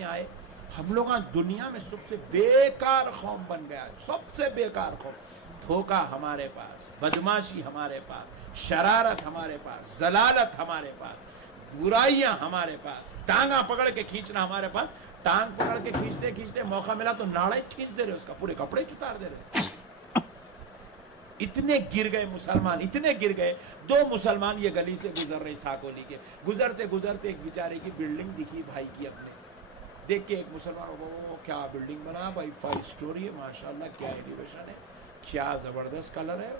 میں آئے ہم لوگ دنیا میں سب سے بیکار قوم بن گیا، سب سے بیکار قوم. دھوکہ ہمارے پاس، بدماشی ہمارے پاس، شرارت ہمارے پاس، ضلالت ہمارے پاس، برائیاں ہمارے پاس، ٹانگاں پکڑ کے کھینچنا ہمارے پاس. ٹانگ پکڑ کے کھینچتے کھینچتے موقع ملا تو ناڑے کھینچ دے رہے، اس کا پورے کپڑے چتار دے رہے. اتنے گر گئے مسلمان، اتنے گر گئے. 2 مسلمان یہ گلی سے گزر رہے ساکولی کے، گزرتے گزرتے ایک بیچارے کی بلڈنگ دکھی بھائی کی اپنے. دیکھ کے ایک مسلمان، وہ کیا بلڈنگ بنا بھائی، 5 سٹوری ہے ماشاءاللہ، کیا ایلیویشن ہے، کیا زبردست کلر ہے.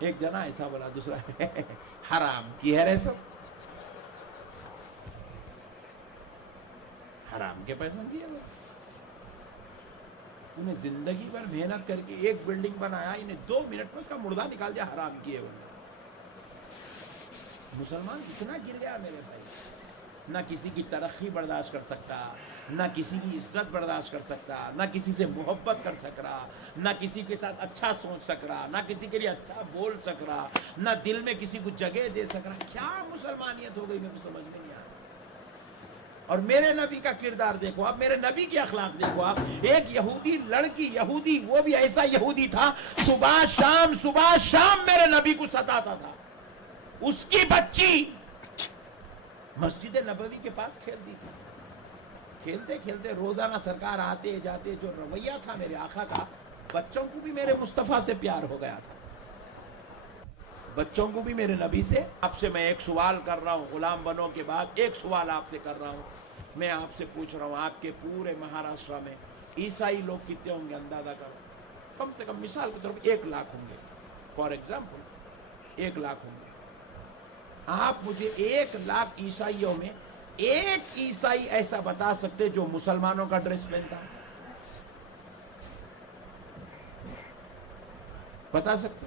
ایک جنا ایسا بولا، دوسرا حرام کی ہے رے سب، حرام کے پیسوں کی ہے. انہیں زندگی بھر محنت کر کے ایک بلڈنگ بنایا، انہیں 2 منٹ میں اس کا مردہ نکال دیا، حرام کیے ہوئے. مسلمان اتنا گر گیا میرے بھائی، نہ کسی کی ترقی برداشت کر سکتا، نہ کسی کی عزت برداشت کر سکتا، نہ کسی سے محبت کر سک رہا، نہ کسی کے ساتھ اچھا سوچ سک رہا، نہ کسی کے لیے اچھا بول سک رہا، نہ دل میں کسی کو جگہ دے سک رہا. کیا مسلمانیت ہو گئی میرے کو سمجھ میں نہیں آ رہا. اور میرے نبی کا کردار دیکھو آپ، میرے نبی کی اخلاق دیکھو آپ. ایک یہودی لڑکی، یہودی وہ بھی ایسا یہودی تھا، صبح شام میرے نبی کو ستاتا تھا. اس کی بچی مسجد نبوی کے پاس کھیلتی تھی. کھیلتے کھیلتے روزانہ سرکار آتے جاتے، جو رویہ تھا میرے آقا کا، بچوں کو بھی میرے مصطفیٰ سے پیار ہو گیا تھا. بچوں کو بھی میرے نبی سے. آپ سے میں ایک سوال کر رہا ہوں، غلام بنو کے بعد ایک سوال آپ سے کر رہا ہوں. میں آپ سے پوچھ رہا ہوں، آپ کے پورے مہاراشٹرا میں عیسائی لوگ کتنے ہوں گے اندازہ کرو. کم سے کم مثال کے طور پر 1 لاکھ ہوں گے، فار ایگزامپل 1 لاکھ ہوں گے. آپ مجھے 1 لاکھ عیسائیوں میں ایک عیسائی ایسا بتا سکتے جو مسلمانوں کا ڈریس پہنتا؟ بتا سکتے؟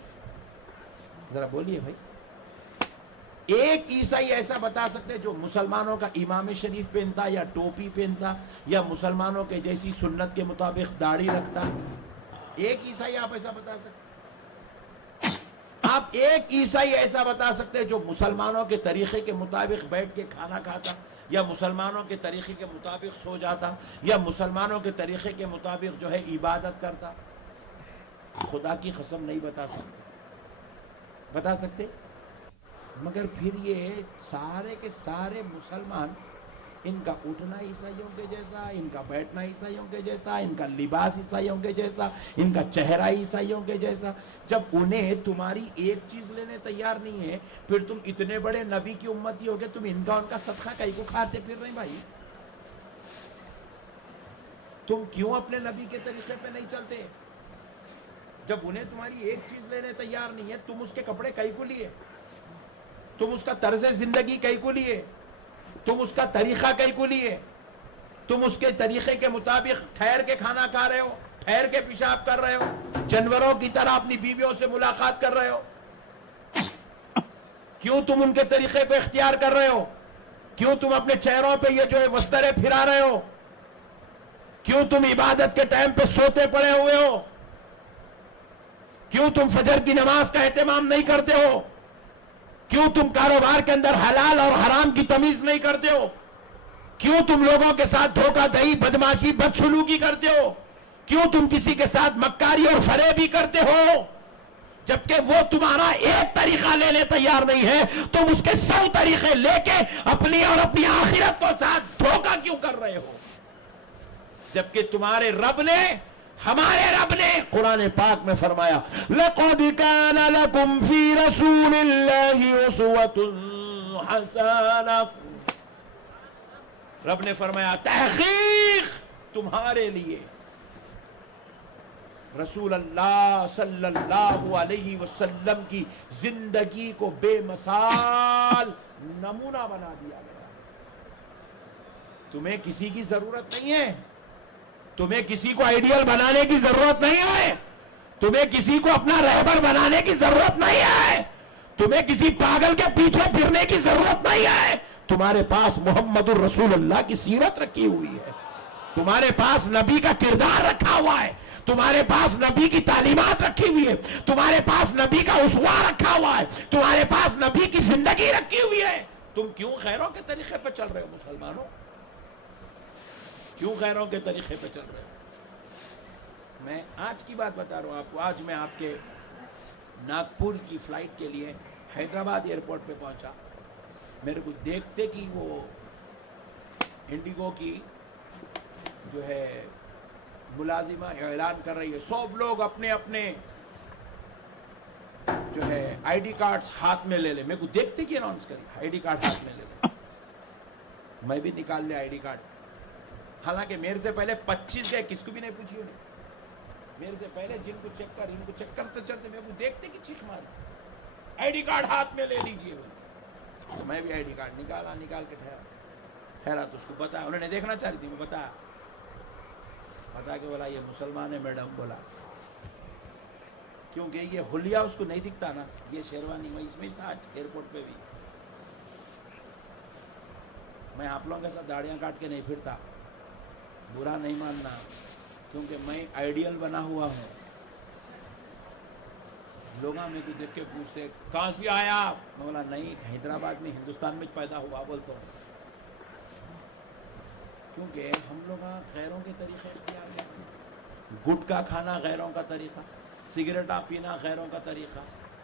ذرا بولیے بھائی. ایک عیسائی ایسا بتا سکتے جو مسلمانوں کا امام شریف پہنتا، یا ٹوپی پہنتا، یا مسلمانوں کے جیسی سنت کے مطابق داڑھی رکھتا؟ ایک عیسائی آپ ایسا بتا سکتے؟ آپ ایک عیسائی ایسا بتا سکتے جو مسلمانوں کے طریقے کے مطابق بیٹھ کے کھانا کھاتا، یا مسلمانوں کے طریقے کے مطابق سو جاتا، یا مسلمانوں کے طریقے کے مطابق جو ہے عبادت کرتا؟ خدا کی قسم نہیں بتا سکتے. بتا سکتے؟ مگر پھر یہ سارے کے سارے مسلمان، ان کا اٹھنا عیسائیوں کے جیسا، ان کا بیٹھنا عیسائیوں کے جیسا، ان کا لباس عیسائیوں کے جیسا، ان کا چہرہ عیسائیوں کے جیسا. جب انہیں تمہاری ایک چیز لینے تیار نہیں ہے، پھر تم اتنے بڑے نبی کی امتی ہو گئے، تم ان کا صدقہ کئی کو کھاتے پھر رہے بھائی؟ تم کیوں اپنے نبی کے طریقے پہ نہیں چلتے؟ جب انہیں تمہاری ایک چیز لینے تیار نہیں ہے، تم اس کے کپڑے کئی کو لیے؟ تم اس کا طرز زندگی کئی کو لیے؟ تم اس کا طریقہ کئی کو لیے؟ تم اس کے طریقے کے مطابق ٹھہر کے کھانا کھا رہے ہو، ٹھہر کے پیشاب کر رہے ہو، جانوروں کی طرح اپنی بیویوں سے ملاقات کر رہے ہو. کیوں تم ان کے طریقے کو اختیار کر رہے ہو؟ کیوں تم اپنے چہروں پہ یہ جو ہے وسترے پھرا رہے ہو؟ کیوں تم عبادت کے ٹائم پہ سوتے پڑے ہوئے ہو؟ کیوں تم فجر کی نماز کا اہتمام نہیں کرتے ہو؟ کیوں تم کاروبار کے اندر حلال اور حرام کی تمیز نہیں کرتے ہو؟ کیوں تم لوگوں کے ساتھ دھوکہ دہی، بدماشی، بدسلوکی کرتے ہو؟ کیوں تم کسی کے ساتھ مکاری اور فریبی کرتے ہو؟ جبکہ وہ تمہارا ایک طریقہ لینے تیار نہیں ہے، تم اس کے 100 طریقے لے کے اپنی اور اپنی آخرت کو ساتھ دھوکہ کیوں کر رہے ہو؟ جبکہ تمہارے رب نے، ہمارے رب نے قرآن پاک میں فرمایا لَقَدْ كَانَ لَكُمْ فِي رَسُولِ اللَّهِ أُسْوَةٌ حَسَنَةٌ. رب نے فرمایا تحقیق تمہارے لیے رسول اللہ صلی اللہ علیہ وسلم کی زندگی کو بے مثال نمونہ بنا دیا گیا. تمہیں کسی کی ضرورت نہیں ہے، تمہیں کسی کو آئیڈیل بنانے کی ضرورت نہیں ہے، تمہیں کسی کو اپنا رہبر بنانے کی ضرورت نہیں ہے، تمہیں کسی پاگل کے پیچھے پھرنے کی ضرورت نہیں ہے. تمہارے پاس محمد الرسول اللہ کی سیرت رکھی ہوئی ہے، تمہارے پاس نبی کا کردار رکھا ہوا ہے، تمہارے پاس نبی کی تعلیمات رکھی ہوئی ہے، تمہارے پاس نبی کا اسوہ رکھا ہوا ہے، تمہارے پاس نبی کی زندگی رکھی ہوئی ہے. تم کیوں غیروں کے طریقے پہ چل رہے ہو مسلمانوں؟ کیوں غیروں کے طریقے پہ چل رہے ہو؟ میں آج کی بات بتا رہا ہوں آپ کو. آج میں آپ کے ناگپور کی فلائٹ کے لیے حیدرآباد ایئرپورٹ پہ پہنچا. میرے کو دیکھتے کہ وہ انڈیگو کی جو ہے ملازمہ اعلان کر رہی ہے, سب لوگ اپنے اپنے جو ہے آئی ڈی کارڈز ہاتھ میں لے لے. میرے کو دیکھتے کہ اناؤنس کری آئی ڈی کارڈ ہاتھ میں لے لے. میں بھی نکال لیا آئی ڈی کارڈ. حالانکہ میرے سے پہلے 25 گئے, کس کو بھی نہیں پوچھی انہیں. میرے سے پہلے جن کو چیک کر ان کو چیک کرتے چلتے میرے کو دیکھتے کہ چیخ ماری, آئی ڈی کارڈ ہاتھ میں لے لیجیے. میں بھی آئی ڈی کارڈ نکال کے ٹھہرا تو اس کو بتایا, انہوں نے دیکھنا چاہ رہی تھی, میں بتا کے بولا یہ مسلمان ہے میڈم. بولا کیونکہ یہ حلیہ اس کو نہیں دکھتا نا, یہ شیروانی میں اس میں تھا ایئرپورٹ پہ بھی. میں آپ لوگوں کے ساتھ داڑیاں کاٹ کے نہیں پھرتا, برا نہیں ماننا, کیونکہ میں آئیڈیل بنا ہوا ہوں. لوگ میرے کو دیکھ کے پوچھتے کہاں سے آیا آپ؟ میں بولا نہیں, حیدرآباد میں ہندوستان میں پیدا ہوا بولتا ہوں. کیونکہ ہم لوگ غیروں کے طریقے اختیار کرتے ہیں. گٹکا کھانا غیروں کا طریقہ, سگریٹا پینا غیروں کا طریقہ,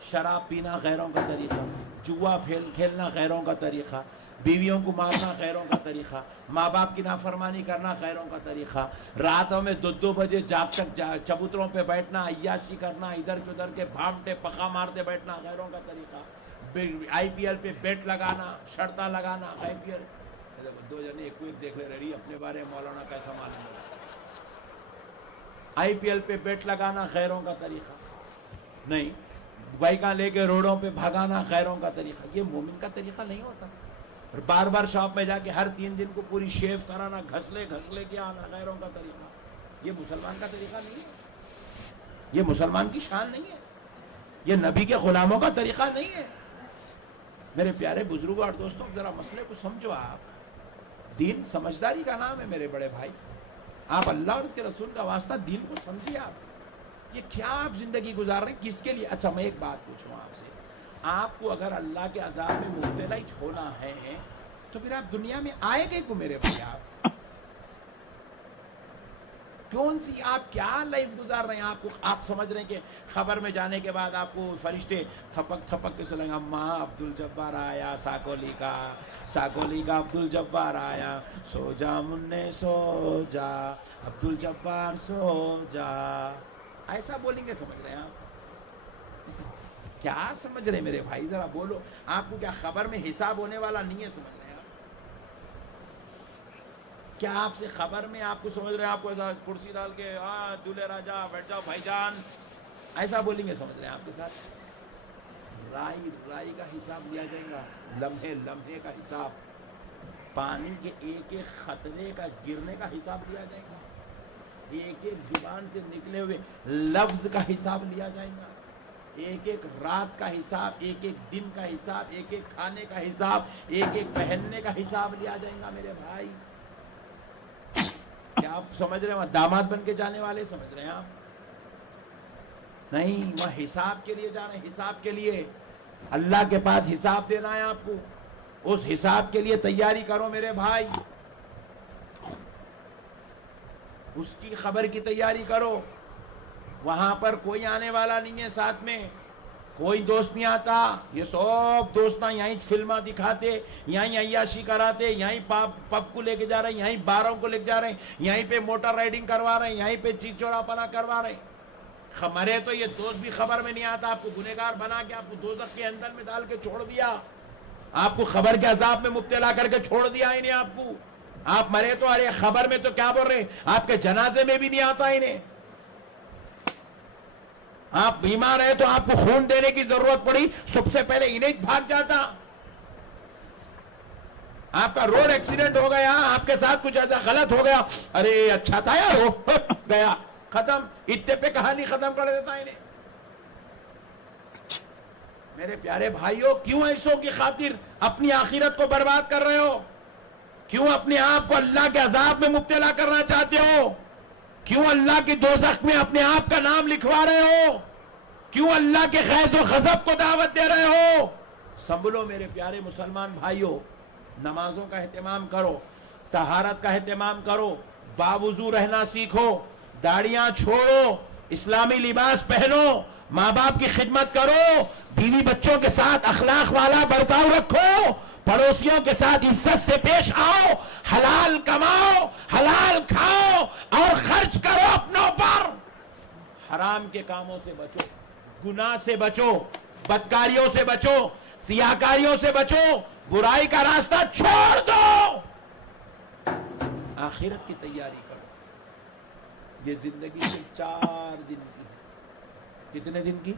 شراب پینا غیروں کا طریقہ, جوا کھیلنا غیروں کا طریقہ, بیویوں کو مارنا غیروں کا طریقہ, ماں باپ کی نافرمانی کرنا غیروں کا طریقہ, راتوں میں 2 بجے جاگ تک چبوتروں پہ بیٹھنا, عیاشی کرنا, ادھر کے ادھر کے بھامٹے پخا مارتے بیٹھنا غیروں کا طریقہ, آئی پی ایل پہ بیٹ لگانا, شرطہ لگانا. آئی پی ایل 2 جنے ایک دیکھ لے رہی اپنے بارے میں مولانا کیسا معلوم ہوگا. آئی پی ایل پہ بیٹ لگانا غیروں کا طریقہ نہیں. بائیکاں لے کے روڈوں پہ بھگانا غیروں کا طریقہ. یہ مومن کا طریقہ نہیں ہوتا. اور بار بار شاپ میں جا کے ہر 3 دن کو پوری شیف کرانا, گھسلے کے آنا غیروں کا طریقہ. یہ مسلمان کا طریقہ نہیں ہے, یہ مسلمان کی شان نہیں ہے, یہ نبی کے غلاموں کا طریقہ نہیں ہے. میرے پیارے بزرگوں اور دوستوں, ذرا مسئلے کو سمجھو. آپ دین سمجھداری کا نام ہے میرے بڑے بھائی. آپ اللہ اور اس کے رسول کا واسطہ دین کو سمجھیے. آپ یہ کیا آپ زندگی گزار رہے ہیں, کس کے لیے؟ اچھا میں ایک بات پوچھوں آپ سے, آپ کو اگر اللہ کے عذاب میں مبتلا ہی ہونا ہے تو پھر آپ دنیا میں آئے گئے کو میرے بھائی؟ آپ کون سی آپ کیا لائف گزار رہے ہیں؟ آپ سمجھ رہے ہیں کہ خبر میں جانے کے بعد آپ کو فرشتے تھپک کے سنیں گے, اماں عبد الجبار آیا, ساکولی کا عبد الجبار آیا, سو جا مننے سو جا, عبد الجبار سو جا, ایسا بولیں گے؟ سمجھ رہے ہیں آپ؟ کیا سمجھ رہے ہیں میرے بھائی؟ ذرا بولو. آپ کو کیا خبر میں حساب ہونے والا نہیں ہے؟ سمجھ رہے ہیں آپ؟ کیا آپ سے خبر میں آپ کو سمجھ رہے ہیں آپ کو ایسا کرسی ڈال کے دولہے راجا بیٹھ جاؤ بھائی جان, ایسا بولیں گے؟ سمجھ رہے ہیں آپ کے ساتھ رائی کا حساب لیا جائے گا, لمحے کا حساب, پانی کے ایک خطرے کا گرنے کا حساب لیا جائے گا, ایک زبان سے نکلے ہوئے لفظ کا حساب لیا جائے گا, ایک رات کا حساب, ایک دن کا حساب, ایک کھانے کا حساب, ایک پہننے کا حساب لیا جائے گا میرے بھائی. کیا آپ سمجھ رہے ہیں داماد بن کے جانے والے سمجھ رہے ہیں آپ؟ نہیں, وہ حساب کے لیے جا رہے ہیں, حساب کے لیے. اللہ کے پاس حساب دینا ہے آپ کو, اس حساب کے لیے تیاری کرو میرے بھائی. اس کی خبر کی تیاری کرو. وہاں پر کوئی آنے والا نہیں ہے, ساتھ میں کوئی دوست نہیں آتا. یہ سب دوستاں یہیں فلمیں دکھاتے, یہیں عیاشی کراتے, یہیں پب کو لے کے جا رہے ہیں, یہیں باروں کو لے کے جا رہے ہیں, یہیں پہ موٹر رائڈنگ کروا رہے ہیں, یہیں پہ چیچورا پنا کروا رہے ہیں. مرے تو یہ دوست بھی خبر میں نہیں آتا, آپ کو گنہگار بنا کے آپ کو دوزخ کے اندر میں ڈال کے چھوڑ دیا, آپ کو خبر کے عذاب میں مبتلا کر کے چھوڑ دیا انہیں. آپ کو آپ مرے تو ارے خبر میں تو کیا بول رہے ہیں, آپ کے جنازے میں بھی نہیں آتا انہیں. آپ بیمار ہیں تو آپ کو خون دینے کی ضرورت پڑی, سب سے پہلے انہیں بھاگ جاتا. آپ کا روڈ ایکسیڈنٹ ہو گیا, آپ کے ساتھ کچھ ایسا غلط ہو گیا, ارے اچھا تھا یار وہ گیا, ختم, اتنے پہ کہانی ختم کر دیتا انہیں. میرے پیارے بھائیوں, کیوں ایسوں کی خاطر اپنی آخرت کو برباد کر رہے ہو؟ کیوں اپنے آپ کو اللہ کے عذاب میں مبتلا کرنا چاہتے ہو؟ کیوں اللہ کی دوزخ میں اپنے آپ کا نام لکھوا رہے ہو؟ کیوں اللہ کے خیز و غضب کو دعوت دے رہے ہو؟ سنبھلو میرے پیارے مسلمان بھائیوں, نمازوں کا اہتمام کرو, طہارت کا اہتمام کرو, बावुजू रहना सीखो, दाढ़ियां छोड़ो, इस्लामी लिबास पहनो, माँ बाप की खिदमत करो, बीवी बच्चों के साथ अखलाक वाला बर्ताव रखो, पड़ोसियों के साथ इज्जत से पेश आओ, हलाल कमाओ, हलाल खाओ और खर्च करो अपनों पर। हराम के कामों से बचो, गुनाह से बचो, बदकारियों से बचो, सियाकारियों से बचो, बुराई का रास्ता छोड़ दो, आखिरत की तैयारी करो। ये जिंदगी सिर्फ 4 दिन की है। कितने दिन की?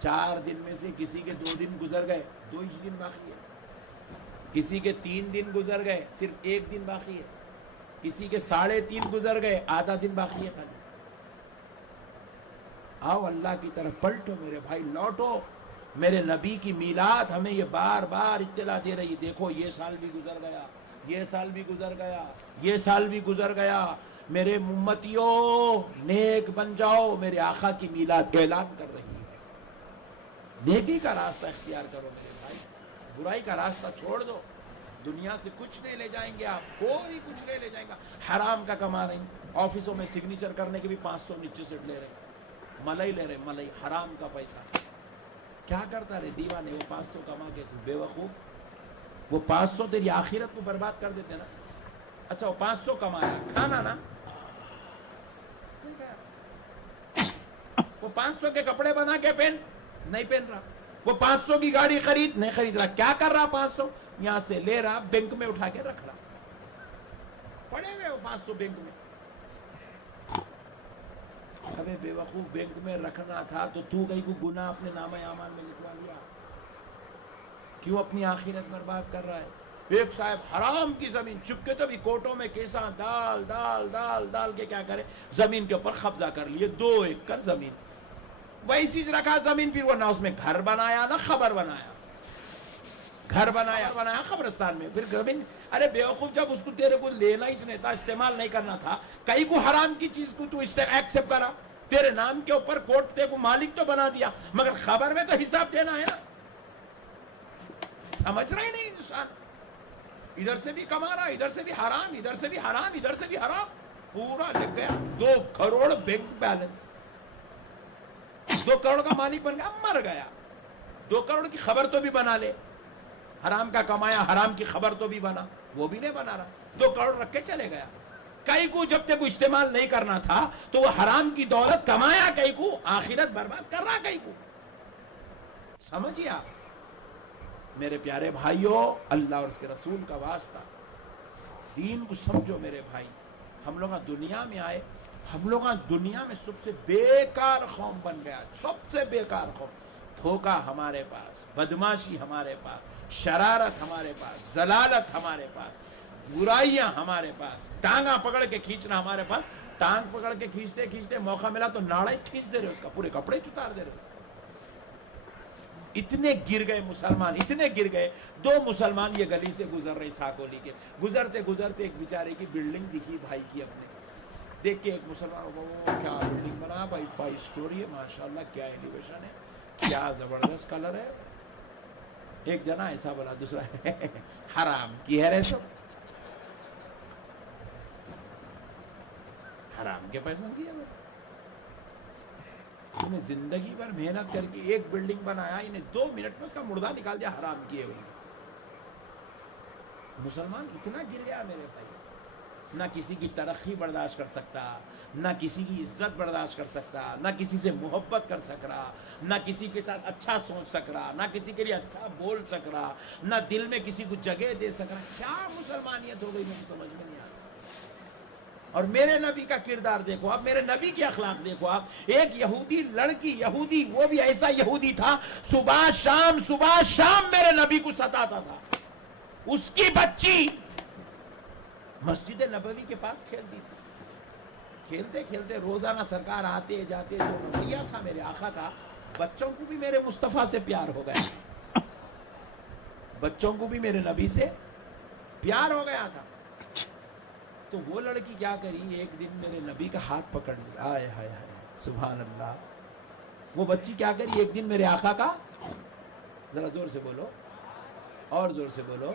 4 दिन में से किसी के 2 दिन गुजर गए, 2 ही दिन बाकी है। किसी के 3 दिन गुजर गए, सिर्फ 1 दिन बाकी है। किसी के 3.5 गुजर गए, आधा दिन बाकी है खाली। आओ अल्लाह की तरफ पलटो मेरे भाई, लौटो। मेरे नबी की मीलाद हमें ये बार बार इत्तला दे रही, देखो ये साल भी गुजर गया, ये साल भी गुजर गया, ये साल भी गुजर गया। मेरे उम्मतियों नेक बन जाओ, मेरे आका की मीलाद ऐलान कर रही है। नेकी का रास्ता इख्तियार करो मेरे भाई, बुराई का रास्ता छोड़ दो। दुनिया से कुछ नहीं ले जाएंगे आप, कोई कुछ नहीं ले जाएगा। हराम का कमा रही, ऑफिसों में सिग्नेचर करने के भी 500 नीचे से ले रहे, मलाई ले रहे, मलाई, हराम का पैसा। क्या करता रे दीवाने, वो 500 कमा के, तू बेवकूफ, वो 500 तेरी आखिरत को बर्बाद कर देते ना। अच्छा वो 500 कमाया, खाना ना, वो 500 के कपड़े बना के पहन, नहीं पहन रहा। वो 500 की गाड़ी खरीद, नहीं खरीद रहा। क्या कर रहा? 500 यहां से ले रहा, बैंक में उठा के रख रहा, पड़े हुए वो 500 बैंक में। अबे बेवकूफ, बैंक में रखना था तो तू कहीं को गुनाह अपने नामा आमाल में लिखवा लिया, क्यों अपनी आखिरत बर्बाद कर रहा है? एक साहब हराम की जमीन, चुपके तो भी कोटों में केसा डाल डाल डाल डाल के क्या करे, जमीन के ऊपर कब्जा कर लिए, 2 एकड़ जमीन, वैसी रखा जमीन। फिर वो ना उसमें घर बनाया ना खबर बनाया, घर बनाया कब्रिस्तान में, फिर जमीन। अरे बेवकूफ, जब उसको तेरे को लेना ही नहीं था, इस्तेमाल नहीं करना था, कहीं को हराम की चीज को तू एक्सेप्ट करा, तेरे नाम के ऊपर कोर्ट तेरे को मालिक तो बना दिया, मगर खबर में तो हिसाब देना है ना। समझ रहे नहीं इंसान, इधर से भी कमा रहा, इधर से भी हराम, इधर से भी हराम, इधर से भी हराम, पूरा लग गया। 2 करोड़ बैंक बैलेंस, 2 करोड़ का मालिक बन गया, मर गया। 2 करोड़ की खबर तो भी बना ले, हराम का कमाया, हराम की खबर तो भी बना, वो भी नहीं बना रहा, 2 करोड़ रख के चले गया। कई को जब तक इस्तेमाल नहीं करना था तो वो हराम की दौलत कमाया, कई को आखिरत बर्बाद कर रहा, कई को। समझिए आप मेरे प्यारे भाइयों, अल्लाह और उसके रसूल का वास्ता, दीन को समझो मेरे भाई। हम लोग दुनिया में आए, हम लोग दुनिया में सबसे बेकार कौम बन गया, सबसे बेकार कौम। धोखा हमारे पास, बदमाशी हमारे पास, शरारत हमारे पास, जलालत हमारे पास, बुराइयां हमारे पास, टांगा पकड़ के खींचना हमारे पास। टांग पकड़ के खींचते खींचते मौका मिला तो नाड़ा ही खींच दे रहे, उसका पूरे कपड़े उतार दे रहे उसका। इतने गिर गए मुसलमान, इतने गिर गए। 2 मुसलमान ये गली से गुजर रहे, साकोली के, गुजरते गुजरते एक बेचारे की बिल्डिंग दिखी भाई की अपने, देख के एक मुसलमान, वो क्या बिल्डिंग बना भाई, 5 स्टोरी है, माशाल्लाह, क्या एलिवेशन है, क्या जबरदस्त कलर है। एक जना ऐसा बोला, दूसरा हराम की है रे, सब हराम के पैसों की है। तुमने जिंदगी भर मेहनत करके एक बिल्डिंग बनाया, इन्हें 2 मिनट में उसका मुर्दा निकाल दिया, हराम किए हुए। मुसलमान इतना गिर गया मेरे भाई, ना किसी की तरक्की बर्दाश्त कर सकता, ना किसी की इज्जत बर्दाश्त कर सकता, ना किसी से मोहब्बत कर सक रहा, ना किसी के साथ अच्छा सोच सक रहा, ना किसी के लिए अच्छा बोल सक रहा, ना दिल में किसी को जगह दे सक रहा। क्या मुसलमानियत हो गई, मुझे समझ में नहीं आता। और मेरे नबी का किरदार देखो आप, मेरे नबी की अखलाक देखो आप। एक यहूदी लड़की, यहूदी, वो भी ऐसा यहूदी था, सुबह शाम मेरे नबी को सताता था। उसकी बच्ची मस्जिद नबवी के पास खेलती थी, खेलते खेलते रोजाना सरकार आते जाते, जो रवैया था मेरे आका का, बच्चों को भी मेरे मुस्तफा से प्यार हो गया, बच्चों को भी मेरे नबी से प्यार हो गया था। तो वो लड़की क्या करी, एक दिन मेरे नबी का हाथ पकड़ लिया, आय हाय हाय, सुभान अल्लाह। वो बच्ची क्या करी, एक दिन मेरे आका का, जरा जोर से बोलो, और जोर से बोलो,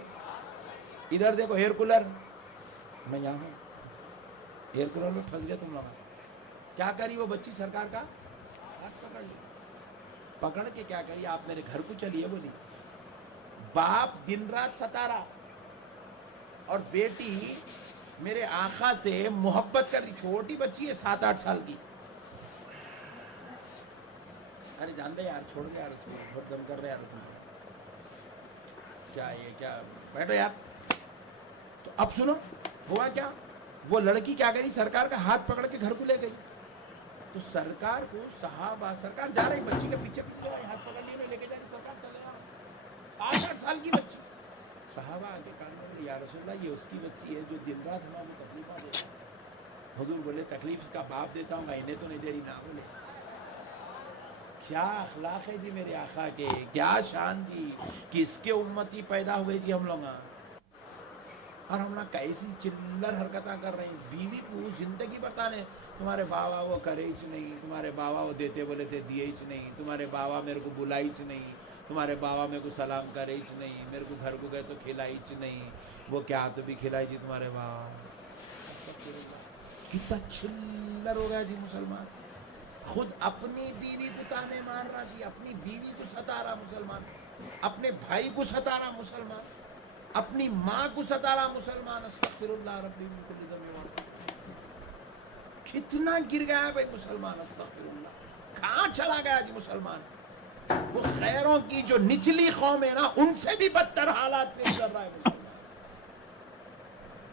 इधर देखो एयर कूलर, मैं यहाँ हूँ, एयर कूलर में फंस गए तुम लोग। क्या करी वो बच्ची, सरकार का हाथ पकड़ ली, पकड़ के क्या करी, आप मेरे घर को चलिए बोली। बाप दिन रात सता रहा और बेटी मेरे आका से मोहब्बत कर रही, छोटी बच्ची है 7-8 साल की। अरे जान दे यार, छोड़ दे यार उसको, बहुत दम कर रहे यार तुम, क्या ये क्या, बैठो यार। तो अब सुनो हुआ क्या, वो लड़की क्या करी, सरकार का हाथ पकड़ के घर को ले गई। तो सरकार को सहाबा, सरकार जा रही बच्ची के पीछे पीछे, हाथ पकड़ लिए लेके जा रही, सरकार चले जा रही, 8-8 साल की बच्ची। सहाबा आगे कान में, या रसूलल्लाह ये उसकी बच्ची है जो दिन रात हमें तकलीफा देता है। हुजूर बोले तकलीफ इसका बाप देता हूँ, इन्हें तो नहीं दे रही ना। बोले क्या अखलाक है जी मेरे आका के, क्या शान जी, किसके उम्मती पैदा हुए जी हम लोग। और हम ना कैसी चिल्लर हरकत कर रहे हैं, बीवी को जिंदगी बताने, तुम्हारे बाबा वो करे ही नहीं, तुम्हारे बाबा वो देते बोले थे दिए ही नहीं, तुम्हारे बाबा मेरे को बुलाई ही नहीं, तुम्हारे बाबा मेरे को सलाम करे ही नहीं, मेरे को घर को गए तो खिलाई ही नहीं, वो क्या तो भी खिलाई जी तुम्हारे बाबा। कितना चिल्लर हो गया जी मुसलमान, खुद अपनी बीवी को ताने मार रहा जी, अपनी बीवी को सता रहा मुसलमान, अपने भाई को सता रहा मुसलमान, अपनी माँ को सता रहा मुसलमान। अस्तगफिरुल्लाह रब्बी मिन कुल्ली ज़ंबिन, कितना गिर गया है भाई मुसलमान, अस्तगफिरुल्लाह, कहाँ चला गया जी मुसलमान। वो खैरों की जो निचली कौम है ना, उनसे भी बदतर हालात पेश कर रहा है मुसलमान।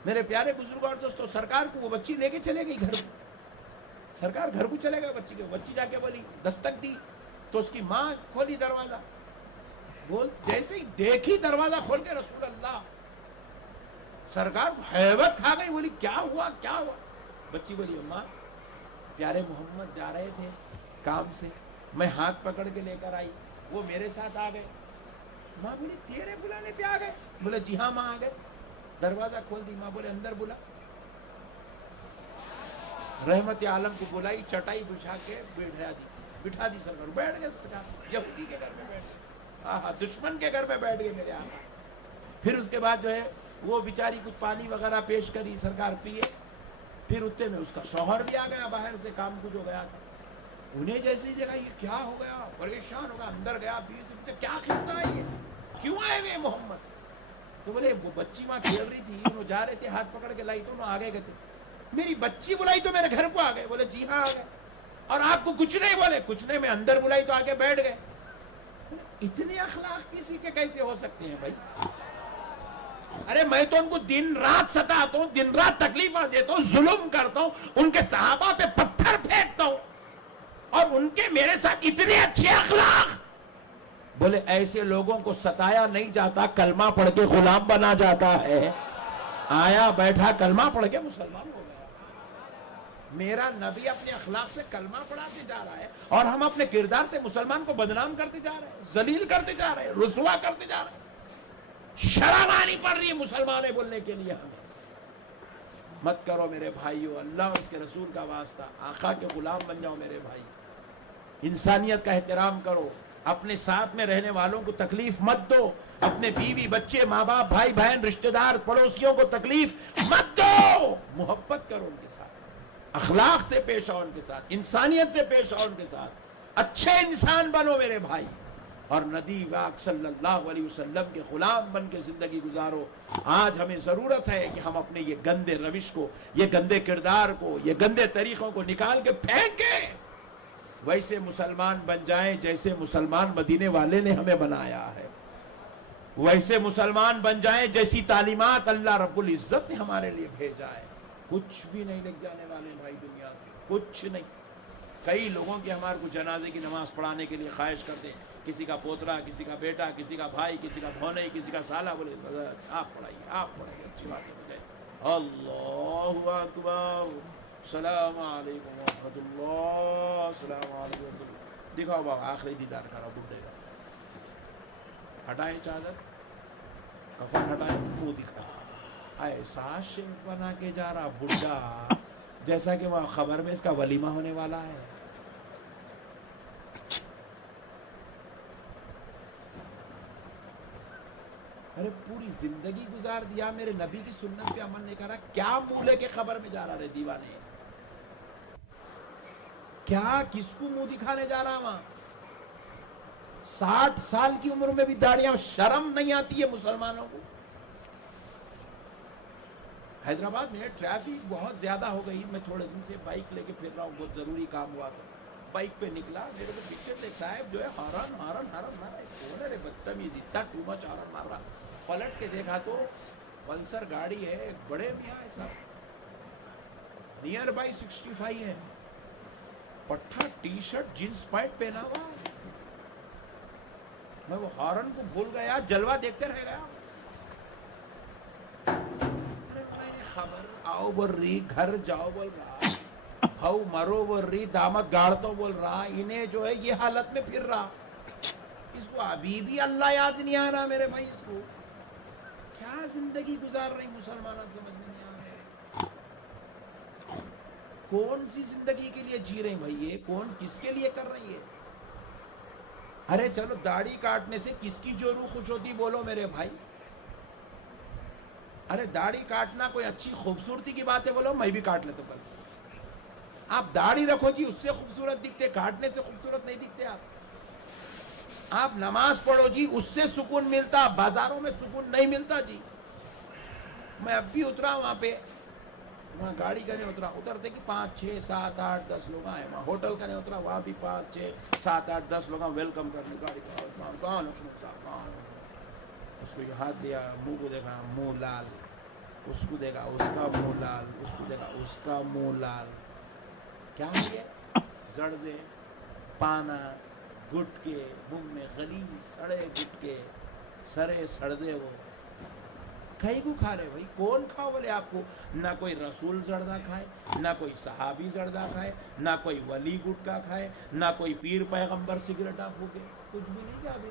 मेरे प्यारे बुजुर्ग और दोस्तों, सरकार को वो बच्ची लेके चले गई घर, सरकार घर को चले गए बच्ची के, बच्ची जाके बोली, दस्तक दी तो उसकी माँ खोली दरवाजा, बोल जैसे ही देखी दरवाजा खोल के रसूल अल्लाह, सरकार हैबत खा गई, बोली क्या हुआ क्या हुआ। बच्ची बोली अम्मा प्यारे मोहम्मद जा रहे थे काम से, मैं हाथ पकड़ के लेकर आई, वो मेरे साथ आ गए। माँ बोली तेरे बुलाने पे आ गए, बोले जी हाँ माँ आ गए। दरवाजा खोल दी, माँ बोले अंदर बुला। रहमत आलम को बुलाई, चटाई बिछा के बिठा दी सरकार, बैठ गए सरकार, यहूदी के घर में बैठ गए, हाँ दुश्मन के घर में बैठ गए मेरे आका। फिर उसके बाद जो है वो बेचारी कुछ पानी वगैरह पेश करी, सरकार पिए। फिर उतने में उसका शौहर भी आ गया बाहर से, काम को जो गया था, उन्हें जैसी जगह ये क्या हो गया, परेशान होगा, अंदर गया, बीवी से पूछा क्या खिस्सा है ये, क्यों आए वे मोहम्मद। तो बोले वो बच्ची वहां खेल रही थी, वो जा रहे थे, हाथ पकड़ के लाई तो आगे गए थे, मेरी बच्ची बुलाई तो मेरे घर को आ गए। बोले जी हाँ आ गए, और आपको कुछ नहीं बोले, कुछ नहीं, मैं अंदर बुलाई तो आके बैठ गए। इतने अखलाक किसी के कैसे हो सकते हैं भाई। अरे मैं तो उनको दिन रात सताता हूँ, दिन रात तकलीफा देता हूँ, जुल्म करता हूँ, उनके सहाबा पे पत्थर फेंकता हूँ, और उनके मेरे साथ इतने अच्छे अखलाक। बोले ऐसे लोगों को सताया नहीं जाता, कलमा पढ़ के गुलाम बना जाता है। आया बैठा कलमा पढ़ के मुसलमान हो गया। मेरा नबी अपने अखलाक से कलमा पढ़ाते जा रहा है, और हम अपने किरदार से मुसलमान को बदनाम करते जा रहे हैं, जलील करते जा रहे हैं, रुसवा करते जा रहे हैं। शर्म आनी पड़ रही है मुसलमान बोलने के लिए हमें। मत करो मेरे भाइयों, अल्लाह उसके रसूल का वास्ता, आका के गुलाम बन जाओ मेरे भाई। इंसानियत का एहतराम करो, अपने साथ में रहने वालों को तकलीफ मत दो, अपने बीवी बच्चे माँ बाप भाई बहन रिश्तेदार पड़ोसियों को तकलीफ मत दो। मोहब्बत करो उनके साथ, अखलाक से पेश आओ उनके साथ, इंसानियत से पेश आओ उनके साथ, अच्छे इंसान बनो मेरे भाई, और नबी वाक सल्लल्लाहु अलैहि वसल्लम के गुलाम बन के जिंदगी गुजारो। आज हमें जरूरत है कि हम अपने ये गंदे रविश को, ये गंदे किरदार को, ये गंदे तरीकों को निकाल के फेंके, वैसे मुसलमान बन जाएं जैसे मुसलमान मदीने वाले ने हमें बनाया है, वैसे मुसलमान बन जाएं जैसी तालीमात अल्लाह रब्बुल इज्जत ने हमारे लिए भेजा है। कुछ भी नहीं लग जाने वाले भाई दुनिया से, कुछ नहीं। कई लोगों की हमारे को जनाजे की नमाज पढ़ाने के लिए ख्वाहिश करते हैं, किसी का पोतरा, किसी का बेटा, किसी का भाई, किसी का भौने, किसी का साला, बोले आप पढ़ाइए आप पढ़ाइए, अच्छी बात है मुझे। अल्लाहु अकबर, सलाम अलैकुम व रहमतुल्लाह, सलाम अलैकुम। दिखाओ बाबा आखिरी दीदार करो बुढ़े का, हटाए चादर, कफन हटाए, मुंह दिखा, ऐसा शेख बना के जा रहा बुढ़ा जैसा कि वहां खबर में इसका वलीमा होने वाला है। ارے پوری زندگی گزار دیا میرے نبی کی سنت پہ عمل نہیں کر رہا, کیا مولے کے خبر میں جا رہا رے دیوانے, کیا کس کو منہ دکھانے جا رہا وہاں؟ 60 سال کی عمر میں بھی داڑیاں, شرم نہیں آتی ہے مسلمانوں کو؟ حیدرآباد میں ٹریفک بہت زیادہ ہو گئی, میں تھوڑے دن سے بائک لے کے پھر رہا ہوں, بہت ضروری کام ہوا تو بائک پہ نکلا, میرے کو پیچھے سے صاحب جو ہے ہارن ہارن ہارن مارا, کون ہے رے بدتمیز, اتنا ٹو مچ ہارن مار رہا. پلٹ کے دیکھا تو پلسر گاڑی ہے, ایک بڑے میاں ہے صاحب, نیئر بائی 65 ہے, پٹھا ٹی شرٹ جینس پینٹ پہنا ہوا. میں وہ ہارن کو بھول گیا, جلوہ دیکھتے رہ گیا. خبر آؤ بول رہی, گھر جاؤ بول رہا, بھاؤ مرو بول رہی, دامت گاڑ تو بول رہا, انہیں جو ہے یہ حالت میں پھر رہا. اس کو ابھی بھی اللہ یاد نہیں آ رہا میرے بھائی, اس کو کیا زندگی گزار رہی مسلمان سمجھ میں نہیں آ رہے. کون سی زندگی کے لیے جی رہے بھائی, یہ کون کس کے لیے کر رہی ہے؟ ارے چلو داڑھی کاٹنے سے کس کی جو روح خوش ہوتی بولو میرے بھائی. ارے داڑھی کاٹنا کوئی اچھی خوبصورتی کی بات ہے بولو, میں بھی کاٹ لیتا ہوں. آپ داڑھی رکھو جی, اس سے خوبصورت دکھتے, کاٹنے سے خوبصورت نہیں دکھتے. آپ نماز پڑھو جی, اس سے سکون ملتا, بازاروں میں سکون نہیں ملتا جی. میں اب بھی اترا وہاں پہ, وہاں گاڑی کا نہیں اترا, اترتے کہ 5 6 7 8 10 لوگ آئے. وہاں ہوٹل کا نہیں اترا, وہاں بھی 5 6 7 8 10 لوگ ویلکم کرنے گاڑی کا. کون صاحب, اس کو یہ ہاتھ دیا, منہ کو دیکھا منہ لال, اس کو دیکھا اس کا منہ لال, اس کو دیکھا اس کا منہ لال. کیا ہو گیا؟ زردے, پانا, گٹکے منہ میں, غلیظ سڑے گٹکے, سرے سڑدے. وہ کہیں کو کھا رہے بھائی, کون کھاؤ بولے آپ کو؟ نہ کوئی رسول زردہ کھائے, نہ کوئی صحابی زردہ کھائے, نہ کوئی ولی گٹکا کھائے, نہ کوئی پیر پیغمبر سگریٹا پھونکے, کچھ بھی نہیں. کیا ابھی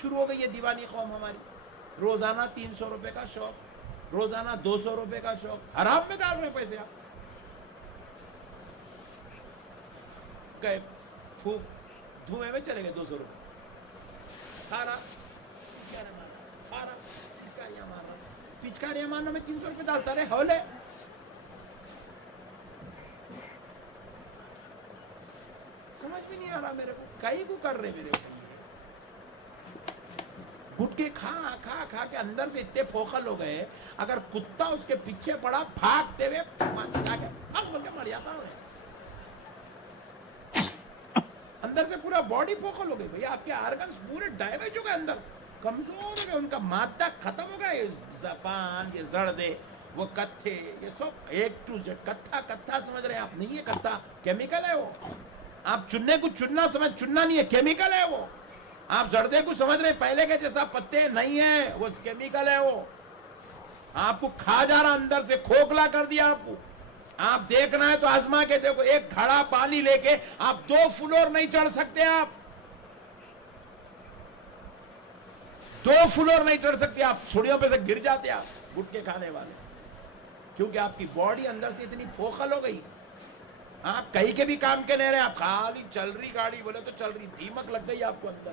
شروع ہو گئی یہ دیوانی قوم ہماری. روزانہ 300 روپے کا شوق, روزانہ 200 روپے کا شوق, حرام میں ڈال رہے پیسے. آپ کہ دھوئے میں چلے گئے 200 روپے, کھارا پچکاریاں مارنا میں 300 روپے ڈالتا رہے ہولے. سمجھ بھی نہیں آ رہا میرے کو, کئی کو کر رہے میرے کو. گٹکے کھا کھا کھا کے اندر سے اتنے پھوکھل ہو گئے, اگر کتا اس کے پیچھے پڑا بھاگتے ہوئے جا کے پھنس بول کے مر جاتا. اندر سے پورا باڈی پھوکھل ہو گئی بھئی, آپ کے آرگنز پورے ڈیمیج ہو گئے, اندر کمزور ہو گئے, ان کا مادہ ختم ہو گیا. یہ زبان, یہ زردے, وہ کتھے, یہ سب ایک ٹو زیڈ کتھا. کتھا سمجھ رہے ہیں آپ؟ نہیں, یہ کتھا کیمیکل ہے. وہ آپ چننے کو چننا سمجھ, چننا نہیں ہے, کیمیکل ہے وہ. آپ زردے کو سمجھ رہے ہیں پہلے کے جیسا پتے نہیں ہے, وہ کیمیکل ہے. وہ آپ کو کھا جا رہا, اندر سے کھوکھلا کر دیا آپ کو. آپ دیکھنا ہے تو آزما کے دیکھو, ایک گھڑا پانی لے کے آپ 2 فلور نہیں چڑھ سکتے. آپ 2 فلور نہیں چڑھ سکتے, آپ سوڑیوں پہ سے گر جاتے. آپ گٹکے کھانے والے, کیونکہ آپ کی باڈی اندر سے اتنی پھوکھل ہو گئی. آپ کہیں کے بھی کام کے نہیں رہے, آپ خالی چل رہی گاڑی بولے تو چل رہی, دیمک لگ گئی آپ کو اندر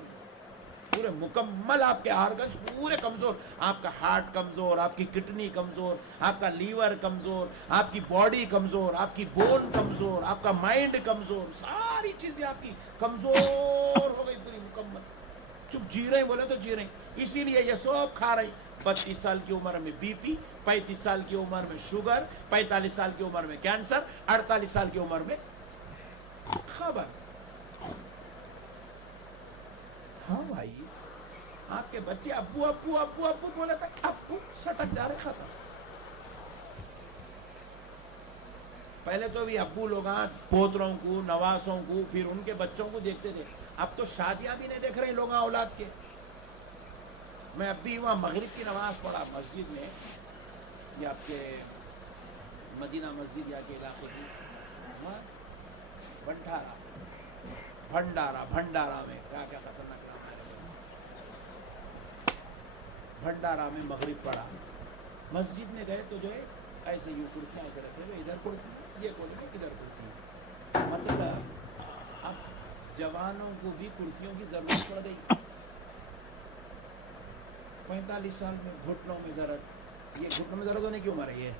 پورے مکمل. آپ کے آرگنز پورے کمزور, آپ کا ہارٹ کمزور, آپ کی کڈنی کمزور, آپ کا لیور کمزور, آپ کی باڈی کمزور, آپ کی بون کمزور, آپ کا مائنڈ کمزور, ساری چیزیں آپ کی کمزور ہو گئی پوری مکمل. چپ جی رہے بولے تو جی رہے. اسی لیے یہ سب کھا رہے. 32 سال کی عمر میں بی پی, 35 سال کی عمر میں شوگر, 45 سال کی عمر میں کینسر, 48 سال کی عمر میں خبر. ہاں بھائی, آپ کے بچے ابو ابو ابو ابو بولے تک ابو سٹک جا رہے ختم. پہلے تو بھی ابو لوگ پوتروں کو, نواسوں کو, پھر ان کے بچوں کو دیکھتے تھے. اب تو شادیاں بھی نہیں دیکھ رہے لوگ اولاد کے. میں اب بھی وہاں مغرب کی نماز پڑھا مسجد میں, یہ آپ کے مدینہ مسجد یا کے علاقے کی, بھنڈارا میں کیا کیا خطرناک نام ہے. بھنڈارا میں مغرب پڑھا. مسجد میں گئے تو جو ہے ایسے یہ کرسیاں ایسے رکھے ہوئے, ادھر کرسی, یہ کون ہے ادھر کرسی. مطلب اب جوانوں کو بھی کرسیوں کی ضرورت پڑ گئی. 45 साल में घुटनों में दर्द, ये घुटनों में दर्द होने क्यों मर रही है?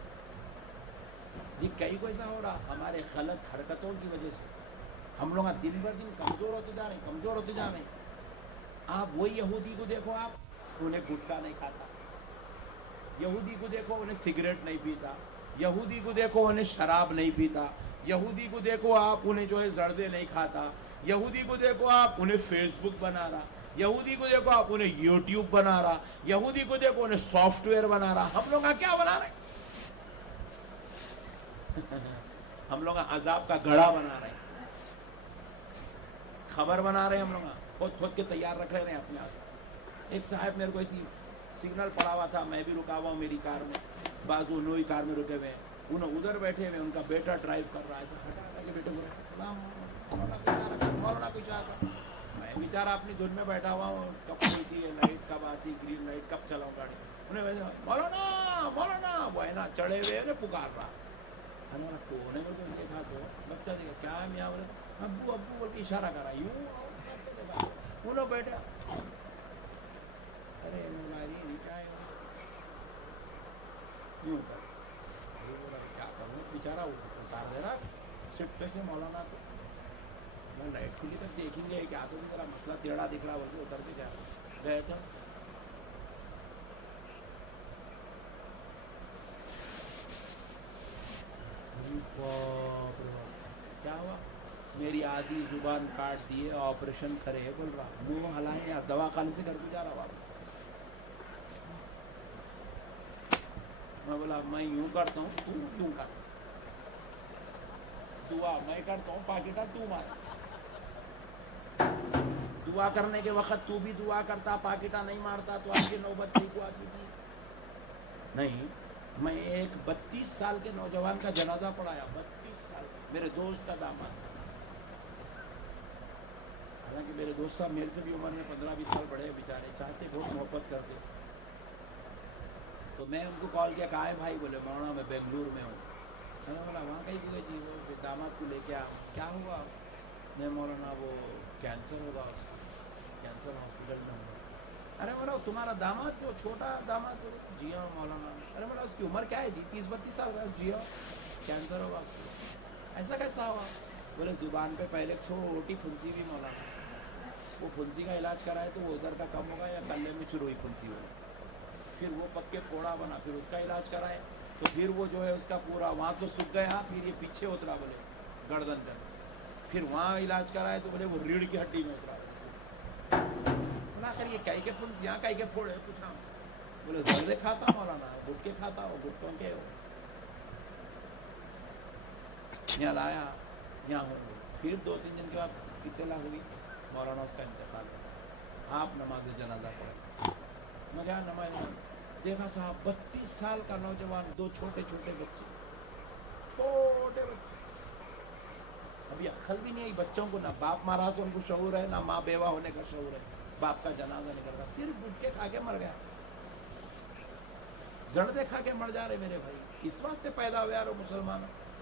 ये कई को ऐसा हो रहा हमारे गलत हरकतों की वजह से। हम लोग दिन भर दिन कमजोर होते जा रहे हैं, कमजोर होते जा रहे हैं। आप वही यहूदी को देखो, आप उन्हें गुटखा नहीं खाता, यहूदी को देखो उन्हें सिगरेट नहीं पीता, यहूदी को देखो उन्हें शराब नहीं पीता, यहूदी को देखो आप उन्हें जो है जर्दे नहीं खाता, यहूदी को देखो आप उन्हें फेसबुक बना रहा, यहूदी को देखो आप उन्हें यूट्यूब बना रहा, यहूदी को देखो उन्हें सॉफ्टवेयर बना रहा। हम लोग क्या बना रहे हम लोग अजाब का घड़ा बना रहे हैं, खबर बना रहे हैं, हम लोग खुद खुद के तैयार रख रहे हैं अपने आस। एक साहब मेरे को ऐसी सिग्नल पड़ा हुआ था, मैं भी रुका हुआ हूँ मेरी कार में, बाजू नोई कार में रुके हुए हैं, उन्हें उधर बैठे हुए, उनका बेटा ड्राइव कर रहा है, ऐसा हटा के बेटे को मैं बेचारा अपनी धुन में बैठा हुआ हूँ, कब खुलती है लाइट, कब आती ग्रीन लाइट, कब चलाऊँ गाड़ी, उन्हें वैसे मौलाना मौलाना वो है ना चढ़े हुए पुकार रहा। हमारा कोने में तो देखा तो बच्चा देखा क्या है, मैं बोले अब्बू अब्बू बोल के इशारा करा, यूँ उन्होंने बैठा, अरे यूँ कर क्या करूँ, बेचारा उतार दे रहा सिर्फ कैसे मौलाना को। मैं लाइट खुली तक देखेंगे क्या तो मेरा मसला टेढ़ा दिख रहा, बोल के उतर के क्या गए थे। क्या हुआ, मेरी आधी जुबान काट दिए, ऑपरेशन करे बोल रहा, मुंह हलाए या दवा खाने से घर पे जा रहा वापस। मैं बोला मैं यूं करता हूँ, तू यूं कर, दुआ मैं करता हूँ, पाकिटा तू मार। दुआ करने के वक्त तू भी दुआ करता, पाकिटा नहीं मारता तो आपकी नौबत नहीं को आती थी। नहीं, मैं एक 32 साल के नौजवान का जनाजा पढ़ाया, 32 साल, मेरे दोस्त का दामाद। हालांकि मेरे दोस्त साहब मेरे से भी उम्र में 15-20 साल बड़े बेचारे, चाहते बहुत मोहब्बत करते। तो मैं उनको कॉल किया, कहा है भाई, बोले मौलाना मैं बेंगलुरु में हूँ। मैंने बोला वहाँ कहीं हुए जी, वो दामाद को लेके आ, क्या हुआ? मैं मौलाना वो कैंसर होगा, कैंसर हॉस्पिटल में हूँ। अरे बोला तुम्हारा दामाद जो छोटा दामाद? जी हाँ मौलाना। अरे बोला उसकी उम्र क्या है जी? 30-32 साल का। जी हाँ, कैंसर होगा। ऐसा कैसा हुआ? बोले जुबान पे पहले छोटी फुंसी भी मौलाना, वो फुंसी का इलाज कराए तो वो उधर का कम होगा या गले में शुरू हुई फुंसी होगी, फिर वो पक्के फोड़ा बना, फिर उसका इलाज कराए तो फिर वो जो है उसका पूरा वहाँ तो सूख गया, फिर ये पीछे उतरा बोले गर्दन पर, फिर वहाँ इलाज कराए तो बोले वो रीढ़ की हड्डी में उतरा। बोला आखिर ये कई के फुंस यहाँ कई के फोड़े? पूछा। बोले जर्दे खाता मौलाना, गुटके खाता हो, गुटकों के हो। यहाँ लाया, यहाँ हो गई। फिर 2-3 दिन के बाद इत्तला हुई मौलाना उसका इंतकाल, आप नमाज जनाजा पढ़े। मैं क्या नमाज देखा साहब, 32 साल का नौजवान, 2 छोटे छोटे बच्चे, छोटे बच्चे, अभी अक्ल भी नहीं आई बच्चों को, ना बाप मारा से उनको शऊर है, ना माँ बेवा होने का शऊर है, बाप का जनाजा निकल रहा, सिर्फ गुटके खा के मर गया, जर्दे खा के मर जा रहे मेरे भाई। किस वास्ते पैदा हुए यार मुसलमान,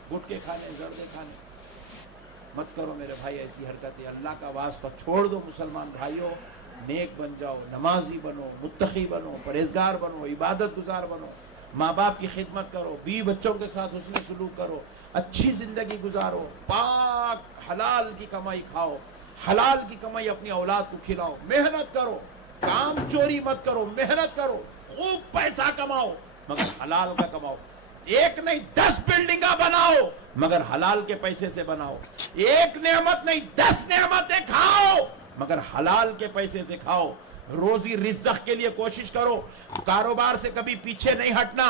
गुटके खाने, जर्दे खाने? मत करो मेरे भाई ऐसी हरकतें, अल्लाह का वास्ता छोड़ दो मुसलमान भाइयों, नेक बन जाओ, नमाजी बनो, मुत्तकी बनो, परहेजगार बनो, इबादत गुजार बनो, माँ बाप की खिदमत करो, बीवी बच्चों के साथ हुस्न सलूक करो, अच्छी जिंदगी गुजारो, पाक हलाल की कमाई खाओ, हलाल की कमाई अपनी औलाद को खिलाओ, मेहनत करो, काम चोरी मत करो, मेहनत करो, खूब पैसा कमाओ मगर हलाल का कमाओ। एक नहीं 10 बिल्डिंगा बनाओ मगर हलाल के पैसे से बनाओ, एक नेमत नहीं 10 नेमतें खाओ मगर हलाल के पैसे से खाओ। रोजी रिज़्क़ के लिए कोशिश करो, कारोबार से कभी पीछे नहीं हटना,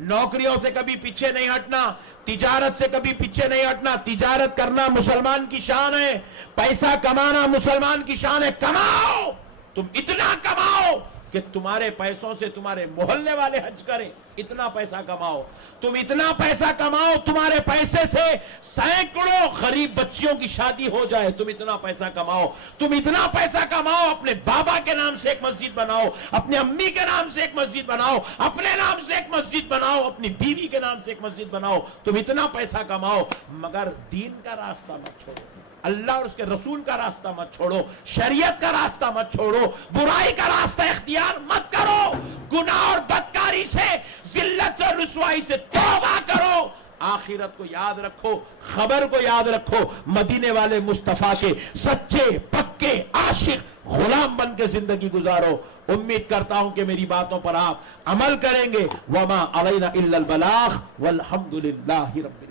नौकरियों से कभी पीछे नहीं हटना, तिजारत से कभी पीछे नहीं हटना। तिजारत करना मुसलमान की शान है, पैसा कमाना मुसलमान की शान है। कमाओ, तुम इतना कमाओ कि तुम्हारे पैसों से तुम्हारे मोहल्ले वाले हज करें, इतना पैसा कमाओ। तुम इतना पैसा कमाओ, तुम्हारे पैसे से सैकड़ों गरीब बच्चियों की शादी हो जाए, तुम इतना पैसा कमाओ। तुम इतना पैसा कमाओ, अपने बाबा के नाम से एक मस्जिद बनाओ, अपने अम्मी के नाम से एक मस्जिद बनाओ, अपने नाम से एक मस्जिद बनाओ, अपनी बीवी के नाम से एक मस्जिद बनाओ। तुम इतना पैसा कमाओ मगर दीन का रास्ता मत छोड़ो। اللہ اور اس کے رسول کا راستہ مت چھوڑو، شریعت کا راستہ مت چھوڑو، برائی کا راستہ اختیار مت کرو، گناہ اور بدکاری سے، ذلت اور رسوائی سے توبہ کرو، آخرت کو یاد رکھو، خبر کو یاد رکھو، مدینے والے مصطفیٰ کے سچے پکے عاشق غلام بن کے زندگی گزارو۔ امید کرتا ہوں کہ میری باتوں پر آپ عمل کریں گے۔ وما علینا الا البلاغ والحمد للہ رب العالمین۔